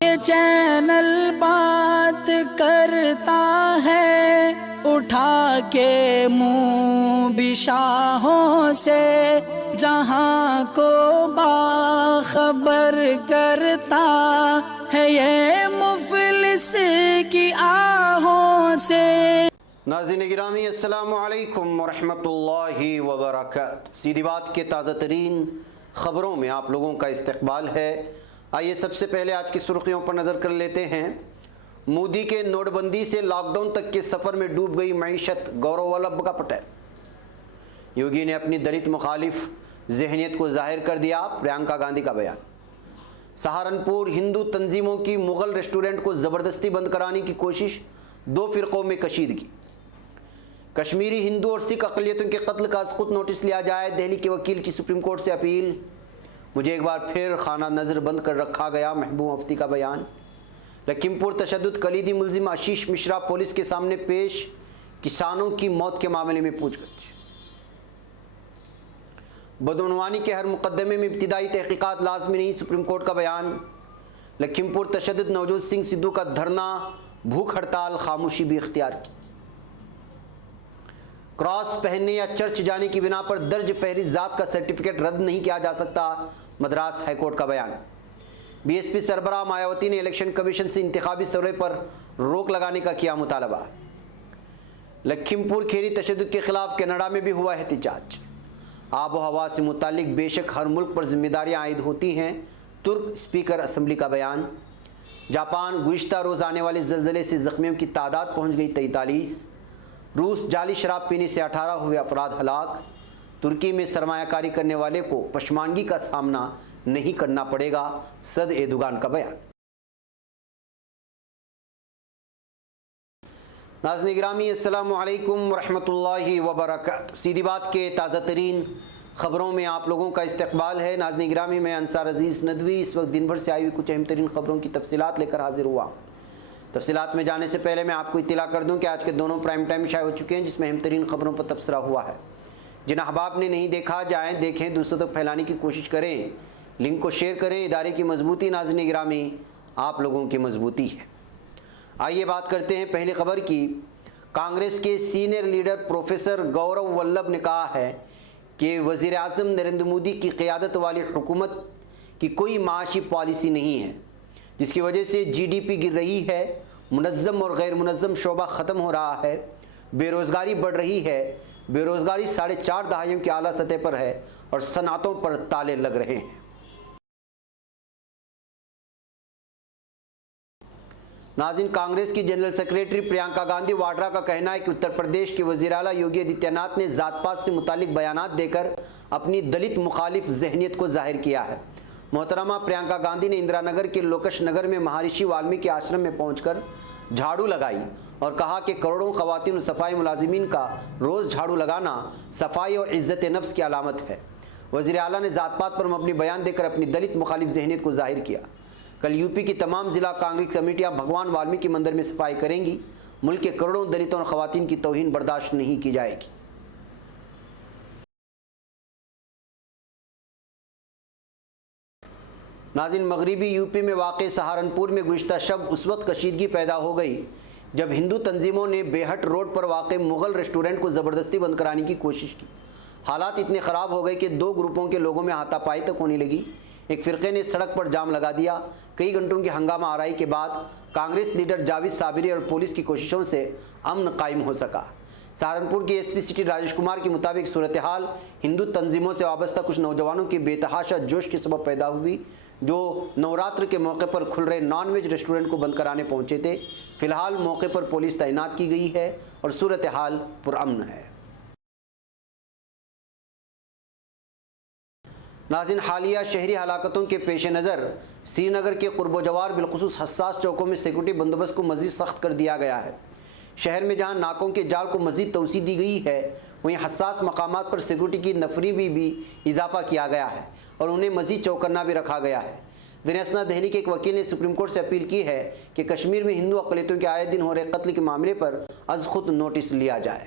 Channel بات کرتا ہے اٹھا کے منہ بھی شاہوں سے، جہاں کو باخبر کرتا ہے یہ مفلس کی آہوں سے۔ ناظرین گرامی السلام علیکم ورحمۃ اللہ وبرکاتہ۔ سیدھی بات کے تازہ ترین خبروں میں آپ لوگوں کا استقبال ہے۔ آئیے سب سے پہلے آج کی سرخیوں پر نظر کر لیتے ہیں۔ مودی کے نوٹ بندی سے لاک ڈاؤن تک کے سفر میں ڈوب گئی معیشت، گورو ولبھ کا پٹیل۔ یوگی نے اپنی دلت مخالف ذہنیت کو ظاہر کر دیا، پرینکا گاندھی کا بیان۔ سہارنپور ہندو تنظیموں کی مغل ریسٹورنٹ کو زبردستی بند کرانے کی کوشش، 2 فرقوں میں کشیدگی۔ کشمیری ہندو اور سکھ اقلیتوں کے قتل کا سخت نوٹس لیا جائے، دہلی کے وکیل کی سپریم کورٹ سے اپیل۔ مجھے ایک بار پھر خانہ نظر بند کر رکھا گیا، محبوب مفتی کا بیان۔ لکھیم پور تشدد کلیدی ملزم آشیش مشرا پولیس کے سامنے پیش، کسانوں کی موت کے معاملے میں پوچھ گچھ۔ بدعنوانی کے ہر مقدمے میں ابتدائی تحقیقات لازمی نہیں، سپریم کورٹ کا بیان۔ لکھیم پور تشدد نوجوت سنگھ سدھو کا دھرنا، بھوک ہڑتال، خاموشی بھی اختیار کی۔ کراس پہننے یا چرچ جانے کی بنا پر درج فہرست ذات کا سرٹیفکیٹ رد نہیں کیا جا سکتا، مدراس ہائی کورٹ کا بیان۔ بی ایس پی سربراہ مایاوتی نے الیکشن کمیشن سے انتخابی سروے پر روک لگانے کا کیا مطالبہ۔ لکھیم پور کھیری تشدد کے خلاف کینیڈا میں بھی ہوا احتجاج۔ آب و ہوا سے متعلق بے شک ہر ملک پر ذمہ داریاں عائد ہوتی ہیں، ترک اسپیکر اسمبلی کا بیان۔ جاپان، گزشتہ روز آنے والے زلزلے سے زخمیوں کی تعداد پہنچ گئی 43۔ روس، جعلی شراب پینے سے 18 ہوئے افراد ہلاک۔ ترکی میں سرمایہ کاری کرنے والے کو پشمانگی کا سامنا نہیں کرنا پڑے گا، صدر ایردوغان کا بیان۔ ناظرین گرامی السلام علیکم ورحمۃ اللہ وبرکاتہ۔ سیدھی بات کے تازہ ترین خبروں میں آپ لوگوں کا استقبال ہے۔ ناظرین گرامی، میں انصار عزیز ندوی اس وقت دن بھر سے آئی ہوئی کچھ اہم ترین خبروں کی تفصیلات لے کر حاضر ہوا۔ تفصیلات میں جانے سے پہلے میں آپ کو اطلاع کر دوں کہ آج کے دونوں پرائم ٹائم شائع ہو چکے ہیں، جس میں اہم ترین خبروں پر تبصرہ ہوا ہے۔ جن احباب نے نہیں دیکھا، جائیں دیکھیں، دوسروں تک پھیلانے کی کوشش کریں، لنک کو شیئر کریں۔ ادارے کی مضبوطی ناظرین گرامی آپ لوگوں کی مضبوطی ہے۔ آئیے بات کرتے ہیں پہلی خبر کی۔ کانگریس کے سینئر لیڈر پروفیسر گورو ولبھ نے کہا ہے کہ وزیر اعظم نریندر مودی کی قیادت والی حکومت کی کوئی معاشی پالیسی نہیں ہے، جس کی وجہ سے جی ڈی پی گر رہی ہے، منظم اور غیر منظم شعبہ ختم ہو رہا ہے، بے روزگاری بڑھ رہی ہے، بے روزگاری 4.5 دہائیوں کی اعلیٰ سطح پر ہے اور صنعتوں پر تالے لگ رہے ہیں۔ ناظرین، کانگریس کی جنرل سیکریٹری پرینکا گاندھی واڈرا کا کہنا ہے کہ اتر پردیش کے وزیر اعلیٰ یوگی آدتیہ ناتھ نے ذات پات سے متعلق بیانات دے کر اپنی دلت مخالف ذہنیت کو ظاہر کیا ہے۔ محترمہ پرینکا گاندھی نے اندرا نگر کے لوکش نگر میں مہارشی والمیکی آشرم میں پہنچ کر جھاڑو لگائی اور کہا کہ کروڑوں خواتین اور صفائی ملازمین کا روز جھاڑو لگانا صفائی اور عزت نفس کی علامت ہے۔ وزیر اعلیٰ نے ذات پات پر مبنی بیان دے کر اپنی دلت مخالف ذہنیت کو ظاہر کیا۔ کل یو پی کی تمام ضلع کانگریس کمیٹیاں بھگوان والمیکی مندر میں صفائی کریں گی۔ ملک کے کروڑوں دلتوں اور خواتین کی توہین برداشت نہیں کی جائے گی۔ ناظرین، مغربی یو پی میں واقع سہارنپور میں گزشتہ شب اس وقت کشیدگی پیدا ہو گئی جب ہندو تنظیموں نے بیہٹ روڈ پر واقع مغل ریسٹورنٹ کو زبردستی بند کرانے کی کوشش کی۔ حالات اتنے خراب ہو گئے کہ 2 گروپوں کے لوگوں میں ہاتھا پائی تک ہونے لگی۔ ایک فرقے نے سڑک پر جام لگا دیا۔ کئی گھنٹوں کی ہنگامہ آرائی کے بعد کانگریس لیڈر جاوید صابری اور پولیس کی کوششوں سے امن قائم ہو سکا۔ سہارنپور کی S P city Rajesh Kumar کے مطابق صورتحال ہندو تنظیموں سے وابستہ کچھ نوجوانوں کے بے تحاشا جوش کے سبب پیدا ہوئی، جو نوراتر کے موقع پر کھل رہے نان ویج ریسٹورنٹ کو بند کرانے پہنچے تھے۔ فی الحال موقع پر پولیس تعینات کی گئی ہے اور صورتحال پرامن ہے۔ ناظرین، حالیہ شہری ہلاکتوں کے پیش نظر سری نگر کے قرب و جوار بالخصوص حساس چوکوں میں سیکورٹی بندوبست کو مزید سخت کر دیا گیا ہے۔ شہر میں جہاں ناکوں کے جال کو مزید توسیع دی گئی ہے، وہیں حساس مقامات پر سیکورٹی کی نفری بھی اضافہ کیا گیا ہے اور انہیں مزید چوکنا بھی رکھا گیا ہے۔ دنیاسنا دہلی کے ایک وکیل نے سپریم کورٹ سے اپیل کی ہے کہ کشمیر میں ہندو اقلیتوں کے آئے دن ہو رہے قتل کے معاملے پر از خود نوٹس لیا جائے۔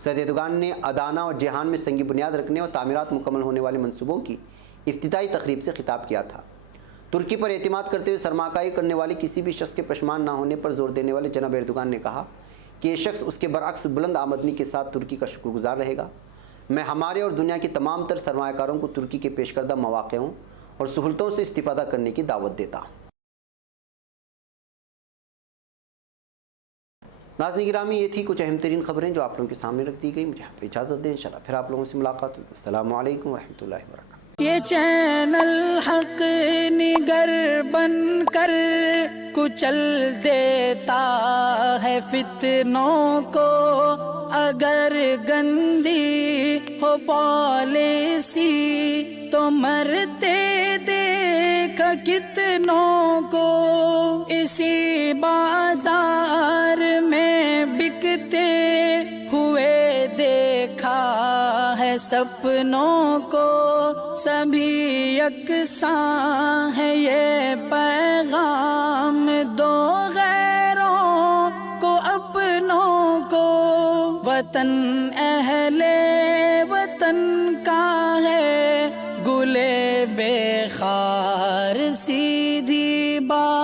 صدر ایردوغان نے ادانا اور جیحان میں سنگی بنیاد رکھنے اور تعمیرات مکمل ہونے والے منصوبوں کی افتتاحی تقریب سے خطاب کیا تھا۔ ترکی پر اعتماد کرتے ہوئے سرمایہ کاری کرنے والے کسی بھی شخص کے پشمان نہ ہونے پر زور دینے والے جناب ایردوغان نے کہا کہ یہ شخص اس کے برعکس بلند آمدنی کے ساتھ ترکی کا شکر گزار رہے گا۔ میں ہمارے اور دنیا کے تمام تر سرمایہ کاروں کو ترکی کے پیش کردہ مواقعوں اور سہولتوں سے استفادہ کرنے کی دعوت دیتا ہوں۔ ناظرین گرامی، یہ تھی کچھ اہم ترین خبریں جو آپ لوگوں کے سامنے رکھ دی گئی۔ مجھے آپ اجازت دیں، انشاءاللہ پھر آپ لوگوں سے ملاقات ہوگی۔ السلام علیکم ورحمۃ اللہ وبرکاتہ۔ یہ چینل حق نگر بن کر کچل دیتا ہے فتنوں کو، اگر گندی ہو پالیسی تو مرتے دیکھ کتنوں کو، اسی بازار میں بکتے ہوئے دیکھا ہے سپنوں کو، سبھی یکساں ہے یہ پیغام دو غیروں کو اپنوں کو، وطن اہل وطن کا ہے گلے بے خار سیدھی بات۔